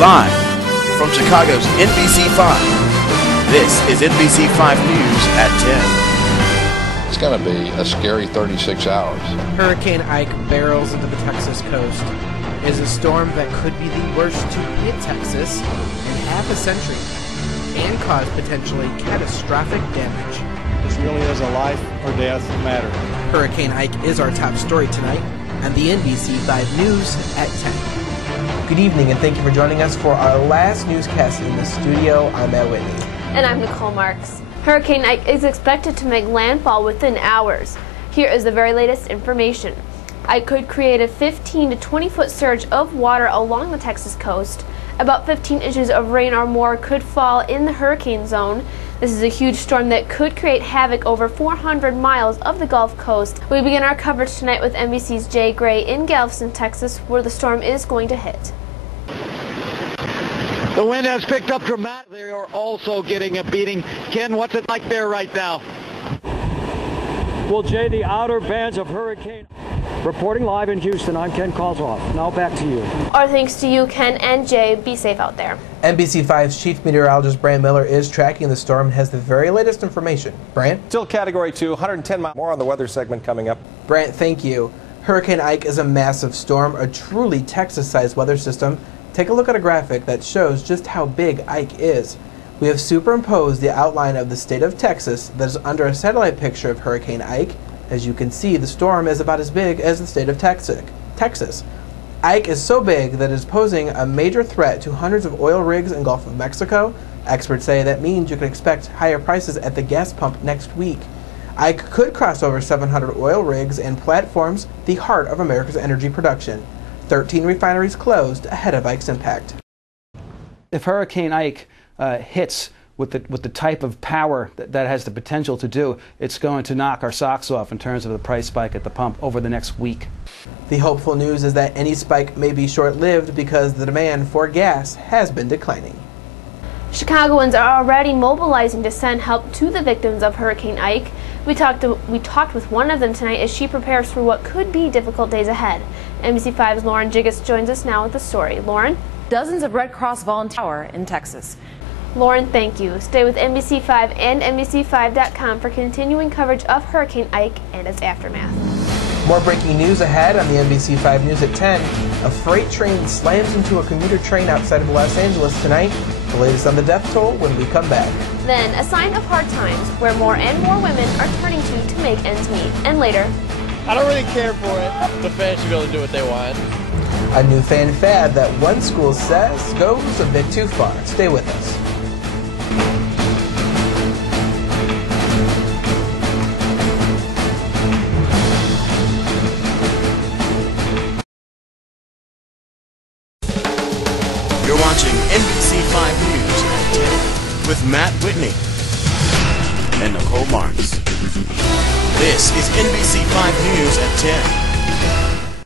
Live from Chicago's NBC5, this is NBC5 News at 10. It's going to be a scary 36 hours. Hurricane Ike barrels into the Texas coast. It is a storm that could be the worst to hit Texas in half a century and cause potentially catastrophic damage. This really is a life or death matter. Hurricane Ike is our top story tonight on the NBC5 News at 10. Good evening and thank you for joining us for our last newscast in the studio. I'm Matt Whitney. And I'm Nicole Marks. Hurricane Ike is expected to make landfall within hours. Here is the very latest information. Ike could create a 15 to 20 foot surge of water along the Texas coast. About 15 inches of rain or more could fall in the hurricane zone. This is a huge storm that could create havoc over 400 miles of the Gulf Coast. We begin our coverage tonight with NBC's Jay Gray in Galveston, Texas, where the storm is going to hit. The wind has picked up dramatically. They are also getting a beating. Ken, what's it like there right now? Well, Jay, the outer bands of Hurricane. Reporting live in Houston, I'm Ken Kozloff. Now back to you. Our thanks to you, Ken and Jay. Be safe out there. NBC5's chief meteorologist Brant Miller is tracking the storm and has the very latest information. Brant? Still Category 2, 110 miles. More on the weather segment coming up. Brant, thank you. Hurricane Ike is a massive storm, a truly Texas-sized weather system. Take a look at a graphic that shows just how big Ike is. We have superimposed the outline of the state of Texas that is under a satellite picture of Hurricane Ike. As you can see, the storm is about as big as the state of Texas. Ike is so big that it is posing a major threat to hundreds of oil rigs in Gulf of Mexico. Experts say that means you can expect higher prices at the gas pump next week. Ike could cross over 700 oil rigs and platforms, the heart of America's energy production. 13 refineries closed ahead of Ike's impact. If Hurricane Ike hits with the type of power that has the potential to do, it's going to knock our socks off in terms of the price spike at the pump over the next week. The hopeful news is that any spike may be short-lived because the demand for gas has been declining. Chicagoans are already mobilizing to send help to the victims of Hurricane Ike. We talked with one of them tonight as she prepares for what could be difficult days ahead. NBC5's Lauren Jiggis joins us now with the story. Lauren? Dozens of Red Cross volunteers in Texas. Lauren, thank you. Stay with NBC5 and NBC5.com for continuing coverage of Hurricane Ike and its aftermath. More breaking news ahead on the NBC5 News at 10. A freight train slams into a commuter train outside of Los Angeles tonight. The latest on the death toll when we come back. Then, a sign of hard times, where more and more women are turning to make ends meet. And later, I don't really care for it. The fans should be able to do what they want. A new fan fad that one school says goes a bit too far. Stay with us. You're watching NBC5 News at 10 with Matt Whitney and Nicole Marks. This is NBC5 News at 10.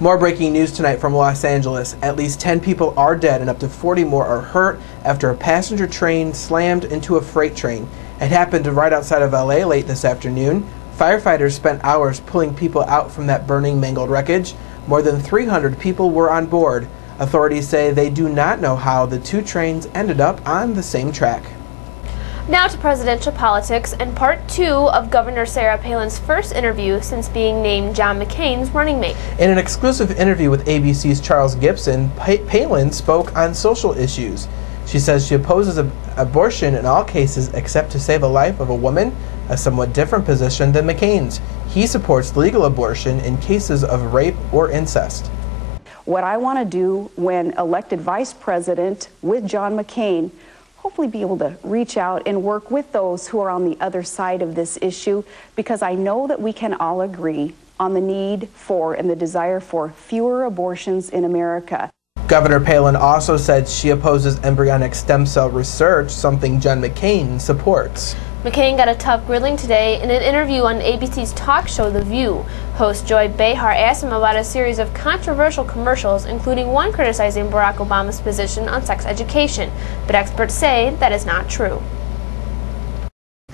More breaking news tonight from Los Angeles. At least 10 people are dead and up to 40 more are hurt after a passenger train slammed into a freight train. It happened right outside of LA late this afternoon. Firefighters spent hours pulling people out from that burning, mangled wreckage. More than 300 people were on board. Authorities say they do not know how the two trains ended up on the same track. now to presidential politics and part 2 of Governor Sarah Palin's first interview since being named John McCain's running mate. In an exclusive interview with ABC's Charles Gibson, Palin spoke on social issues. She says she opposes abortion in all cases except to save a life of a woman, a somewhat different position than McCain's. He supports legal abortion in cases of rape or incest. What I want to do when elected vice president with John McCain, hopefully be able to reach out and work with those who are on the other side of this issue, because I know that we can all agree on the need for and the desire for fewer abortions in America. Governor Palin also said she opposes embryonic stem cell research, something John McCain supports. McCain got a tough grilling today in an interview on ABC's talk show The View. Host Joy Behar asked him about a series of controversial commercials, including one criticizing Barack Obama's position on sex education. But experts say that is not true.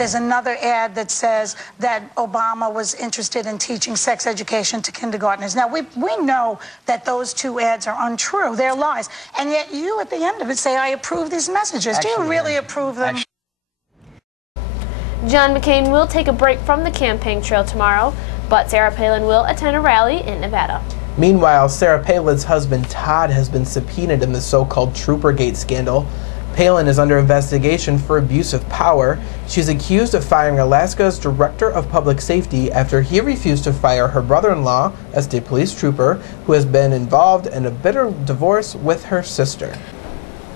There's another ad that says that Obama was interested in teaching sex education to kindergartners. Now, we know that those two ads are untrue. They're lies. And yet you, at the end of it, say, I approve these messages. Do you really approve them? John McCain will take a break from the campaign trail tomorrow, but Sarah Palin will attend a rally in Nevada. Meanwhile, Sarah Palin's husband Todd has been subpoenaed in the so-called Troopergate scandal. Palin is under investigation for abuse of power. She's accused of firing Alaska's Director of Public Safety after he refused to fire her brother-in-law, a state police trooper, who has been involved in a bitter divorce with her sister.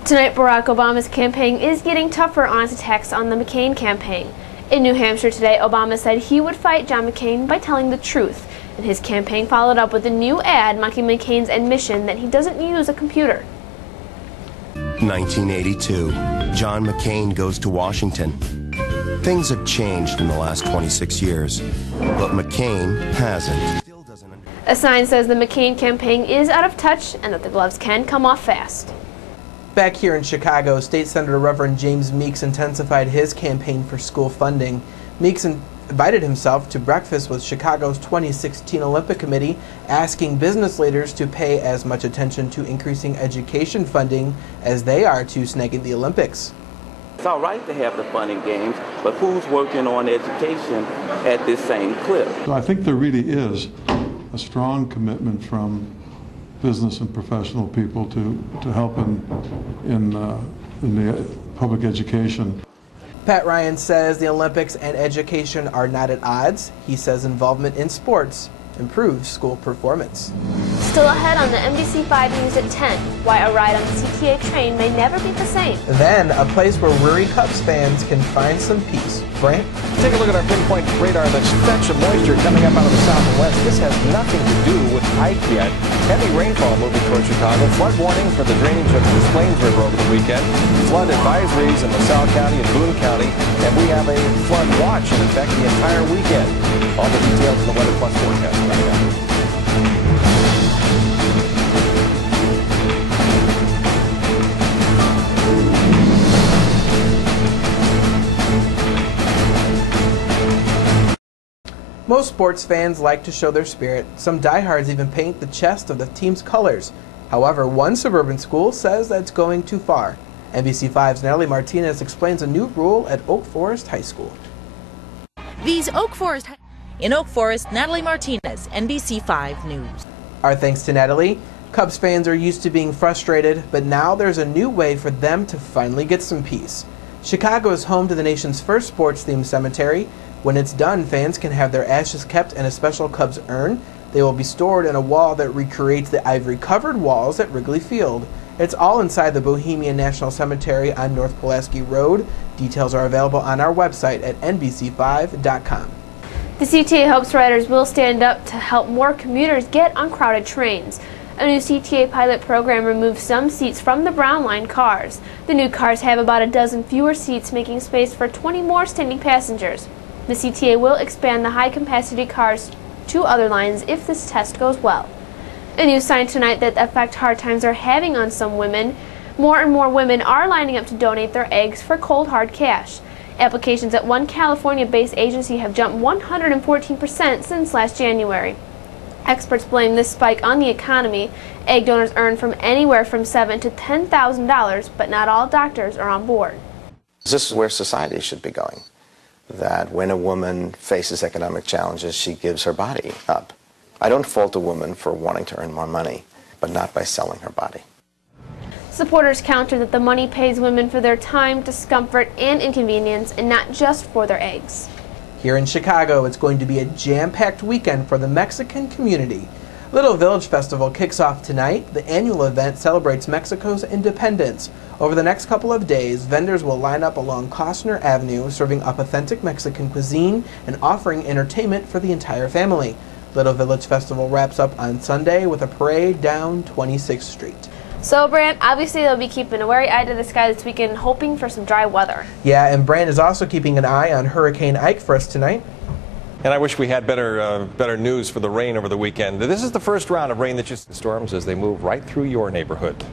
Tonight, Barack Obama's campaign is getting tougher on its attacks on the McCain campaign. In New Hampshire today, Obama said he would fight John McCain by telling the truth, and his campaign followed up with a new ad mocking McCain's admission that he doesn't use a computer. 1982. John McCain goes to Washington. Things have changed in the last 26 years, but McCain hasn't. A sign says the McCain campaign is out of touch and that the gloves can come off fast. Back here in Chicago, State Senator Reverend James Meeks intensified his campaign for school funding. Meeks invited himself to breakfast with Chicago's 2016 Olympic Committee, asking business leaders to pay as much attention to increasing education funding as they are to snagging the Olympics. It's all right to have the fun and games, but who's working on education at this same clip? So I think there really is a strong commitment from business and professional people to help in the public education. Pat Ryan says the Olympics and education are not at odds. He says involvement in sports improves school performance. Still ahead on the NBC5 News at 10, why a ride on the CTA train may never be the same. Then, a place where weary Cubs fans can find some peace. Brant? Take a look at our pinpoint radar. The stretch of moisture coming up out of the south and west. This has nothing to do with Ike yet. Heavy rainfall moving towards Chicago. Flood warning for the drainage of the Plains River over the weekend. Flood advisories in LaSalle County and Boone County. And we have a flood watch in effect the entire weekend. All the details in the Weather Plus forecast coming up. Most sports fans like to show their spirit. Some diehards even paint the chest of the team's colors. However, one suburban school says that's going too far. NBC5's Natalie Martinez explains a new rule at Oak Forest High School. In Oak Forest, Natalie Martinez, NBC5 News. Our thanks to Natalie. Cubs fans are used to being frustrated, but now there's a new way for them to finally get some peace. Chicago is home to the nation's first sports-themed cemetery. When it's done, fans can have their ashes kept in a special Cubs urn. They will be stored in a wall that recreates the ivory-covered walls at Wrigley Field. It's all inside the Bohemian National Cemetery on North Pulaski Road. Details are available on our website at NBC5.com. The CTA hopes riders will stand up to help more commuters get on crowded trains. A new CTA pilot program removes some seats from the Brown Line cars. The new cars have about a dozen fewer seats, making space for 20 more standing passengers. The CTA will expand the high-capacity cars to other lines if this test goes well. A new sign tonight that affect hard times are having on some women. More and more women are lining up to donate their eggs for cold hard cash. Applications at one California-based agency have jumped 114% since last January. Experts blame this spike on the economy. Egg donors earn from anywhere from $7,000 to $10,000, but not all doctors are on board. This is where society should be going. That when a woman faces economic challenges, she gives her body up. I don't fault a woman for wanting to earn more money, but not by selling her body. Supporters counter that the money pays women for their time, discomfort, and inconvenience, and not just for their eggs. Here in Chicago, it's going to be a jam-packed weekend for the Mexican community. Little Village Festival kicks off tonight. The annual event celebrates Mexico's independence. Over the next couple of days, vendors will line up along Costner Avenue, serving up authentic Mexican cuisine and offering entertainment for the entire family. Little Village Festival wraps up on Sunday with a parade down 26th Street. So, Brant, obviously they'll be keeping a wary eye to the sky this weekend, hoping for some dry weather. Yeah, and Brant is also keeping an eye on Hurricane Ike for us tonight. And I wish we had better news for the rain over the weekend. This is the first round of rain that just storms as they move right through your neighborhood.